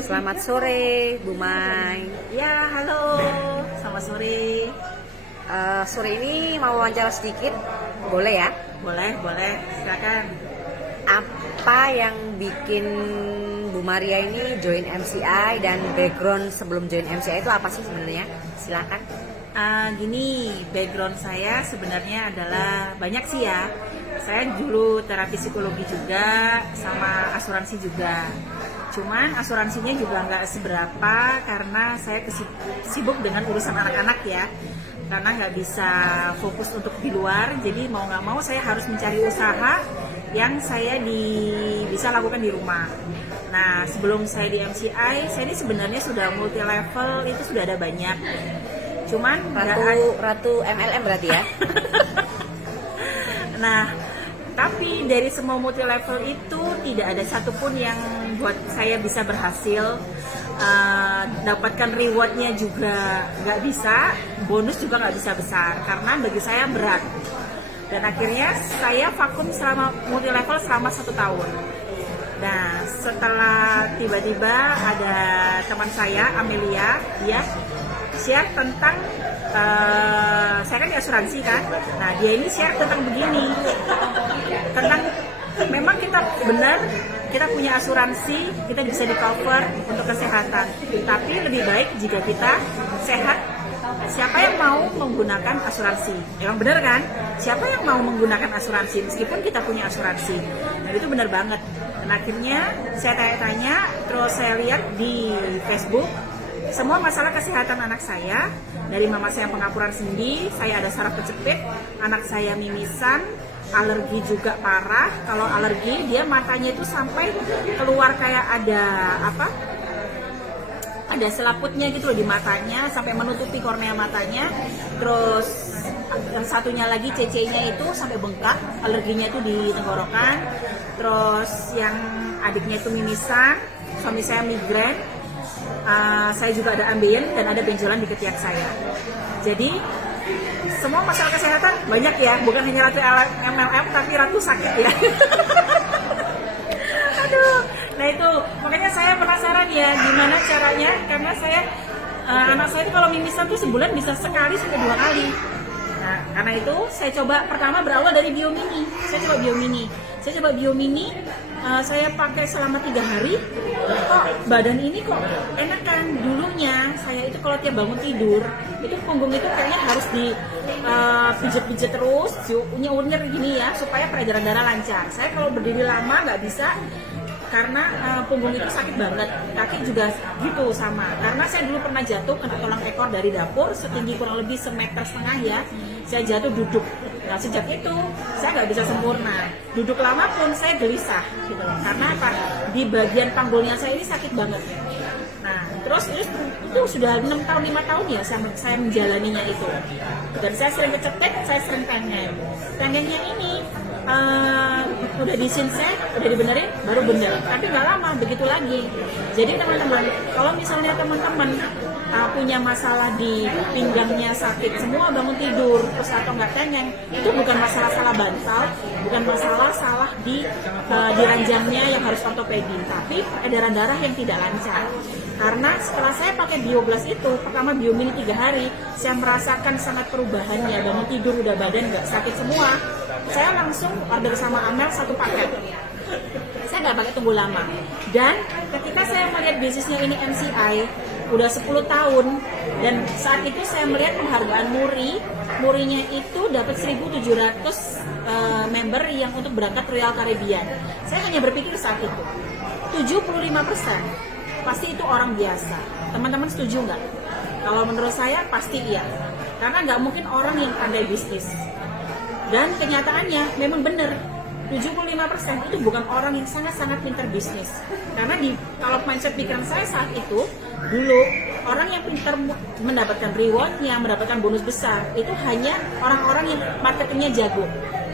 Selamat sore, Bu Mai. Ya, halo. Selamat sore. Sore ini mau wawancara sedikit, boleh ya? Boleh. Silakan. Apa yang bikin Bu Maria ini join MCI dan background sebelum join MCI itu apa sih sebenarnya? Silakan. Gini, background saya sebenarnya adalah banyak sih ya. Saya dulu terapi psikologi juga, sama asuransi juga. Cuman asuransinya juga nggak seberapa karena saya sibuk dengan urusan anak-anak ya. Karena nggak bisa fokus untuk di luar, jadi mau nggak mau saya harus mencari usaha yang saya bisa lakukan di rumah. Nah, sebelum saya di MCI, saya ini sebenarnya sudah multi level, itu sudah ada banyak. Cuman Ratu MLM berarti ya? Nah, tapi dari semua multi level itu tidak ada satupun yang buat saya bisa berhasil. Dapatkan rewardnya juga nggak bisa, bonus juga nggak bisa besar karena bagi saya berat. Dan akhirnya saya vakum selama multi level selama 1 tahun. Nah, setelah tiba-tiba ada teman saya Amelia, dia share tentang saya kan di asuransi kan. Nah, dia ini share tentang begini, tentang memang kita punya asuransi, kita bisa di cover untuk kesehatan, tapi lebih baik jika kita sehat. Siapa yang mau menggunakan asuransi? Emang benar kan? Siapa yang mau menggunakan asuransi meskipun kita punya asuransi? Nah, itu benar banget. Dan akhirnya saya tanya-tanya, terus saya lihat di Facebook semua masalah kesehatan anak saya, dari mama saya pengapuran sendi, saya ada saraf kejepit, anak saya mimisan, alergi juga parah. Kalau alergi dia matanya itu sampai keluar kayak ada selaputnya gitu loh di matanya, sampai menutupi kornea matanya. Terus yang satunya lagi CC-nya itu sampai bengkak, alerginya itu di tenggorokan. Terus yang adiknya itu mimisan, suami saya migrain. Saya juga ada ambeien dan ada benjolan di ketiak saya. Jadi semua masalah kesehatan banyak ya, bukan hanya Ratu MLM tapi Ratu sakit ya. Aduh, nah itu makanya saya penasaran ya gimana caranya, karena anak saya itu kalau mimisan tuh sebulan bisa sekali sampai 2 kali. Nah, karena itu saya coba pertama berawal dari Biomini. Saya coba Biomini, saya pakai selama 3 hari. Kok badan ini kok enak kan? Dulunya saya itu kalau tiap bangun tidur, itu punggung itu kayaknya harus pijet-pijet terus, unyer gini ya, supaya peredaran darah lancar. Saya kalau berdiri lama nggak bisa, karena punggung itu sakit banget. Kaki juga gitu sama, karena saya dulu pernah jatuh kena tulang ekor dari dapur setinggi kurang lebih 1,5 meter ya. Saya jatuh duduk. Nah, sejak itu saya nggak bisa sempurna. Duduk lama pun saya gelisah gitu loh. Karena apa? Di bagian panggulnya saya ini sakit banget. Nah, terus itu sudah 6 tahun 5 tahun ya saya menjalaninya itu. Dan saya sering kecetek, saya sering pengen. Pengennya ini udah disinset, udah dibenerin, baru bener. Tapi nggak lama, begitu lagi. Jadi teman-teman, kalau misalnya teman-teman punya masalah di pinggangnya sakit semua bangun tidur terus atau nggak tengeng, itu bukan masalah salah bantal, bukan masalah salah di ranjangnya yang harus ortopedi, tapi edaran darah yang tidak lancar. Karena setelah saya pakai Bioblast itu, pertama Biomini 3 hari, saya merasakan sangat perubahannya, bangun tidur udah badan nggak sakit semua. Saya langsung order sama Amel 1 paket. Saya nggak pakai tunggu lama. Dan ketika saya melihat bisnisnya ini MCI, udah 10 tahun, dan saat itu saya melihat penghargaan Murinya itu dapat 1.700 member yang untuk berangkat Royal Caribbean. Saya hanya berpikir saat itu 75% pasti itu orang biasa. Teman-teman setuju nggak? Kalau menurut saya pasti iya, karena nggak mungkin orang yang pandai bisnis. Dan kenyataannya memang benar, 75% itu bukan orang yang sangat-sangat pintar bisnis. Karena kalau mindset pikiran saya saat itu, dulu orang yang pintar mendapatkan rewardnya, mendapatkan bonus besar, itu hanya orang-orang yang marketingnya jago.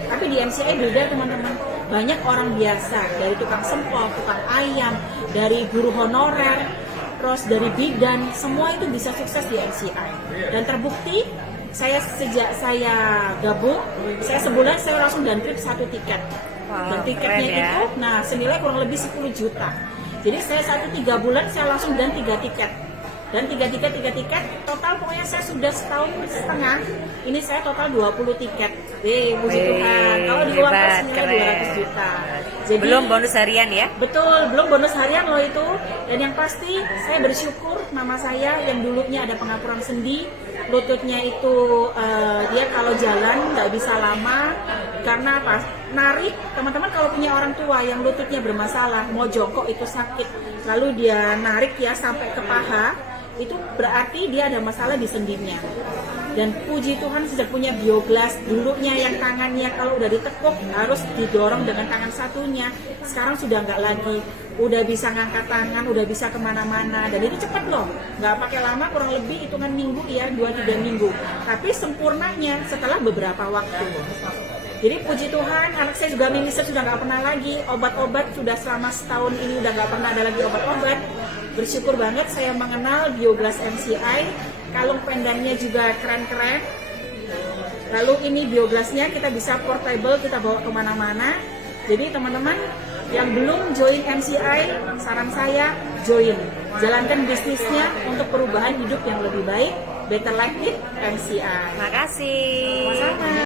Tapi di MCI beda teman-teman, banyak orang biasa, dari tukang sempol, tukang ayam, dari guru honorer, terus dari bidan, semua itu bisa sukses di MCI. Dan terbukti, sejak saya gabung, saya sebulan saya langsung dan trip 1 tiket. Wow, dan tiketnya keren ya. itu, nah senilai kurang lebih 10 juta. Jadi saya 3 bulan saya langsung dan 3 tiket. Dan 3 tiket, total pokoknya saya sudah setahun setengah, ini saya total 20 tiket. Puji Tuhan. Kalau di uang hebat, senilai keren. 200 juta. Jadi, Belum bonus harian ya? betul, belum bonus harian loh itu. Dan yang pasti saya bersyukur mama saya yang dulunya ada pengapuran sendi, lututnya itu dia kalau jalan nggak bisa lama karena apa? Narik, teman-teman kalau punya orang tua yang lututnya bermasalah, mau jongkok itu sakit, lalu dia narik ya sampai ke paha, itu berarti dia ada masalah di sendinya. Dan puji Tuhan sejak punya Bioglas, dulunya yang tangannya kalau udah ditekuk harus didorong dengan tangan satunya, sekarang sudah nggak lagi, udah bisa ngangkat tangan, udah bisa kemana-mana, dan itu cepat loh, nggak pakai lama, kurang lebih hitungan minggu ya, 2-3 minggu, tapi sempurnanya setelah beberapa waktu. Jadi puji Tuhan, anak saya juga mimisan sudah nggak pernah lagi, obat-obat sudah selama setahun ini udah nggak pernah ada lagi obat-obat. Bersyukur banget saya mengenal Bioglas MCI, kalung pendannya juga keren-keren. Lalu ini Bioglasnya kita bisa portable, kita bawa kemana-mana. Jadi teman-teman yang belum join MCI, saran saya join. Jalankan bisnisnya untuk perubahan hidup yang lebih baik. Better Life with MCI. Makasih. Sama-sama.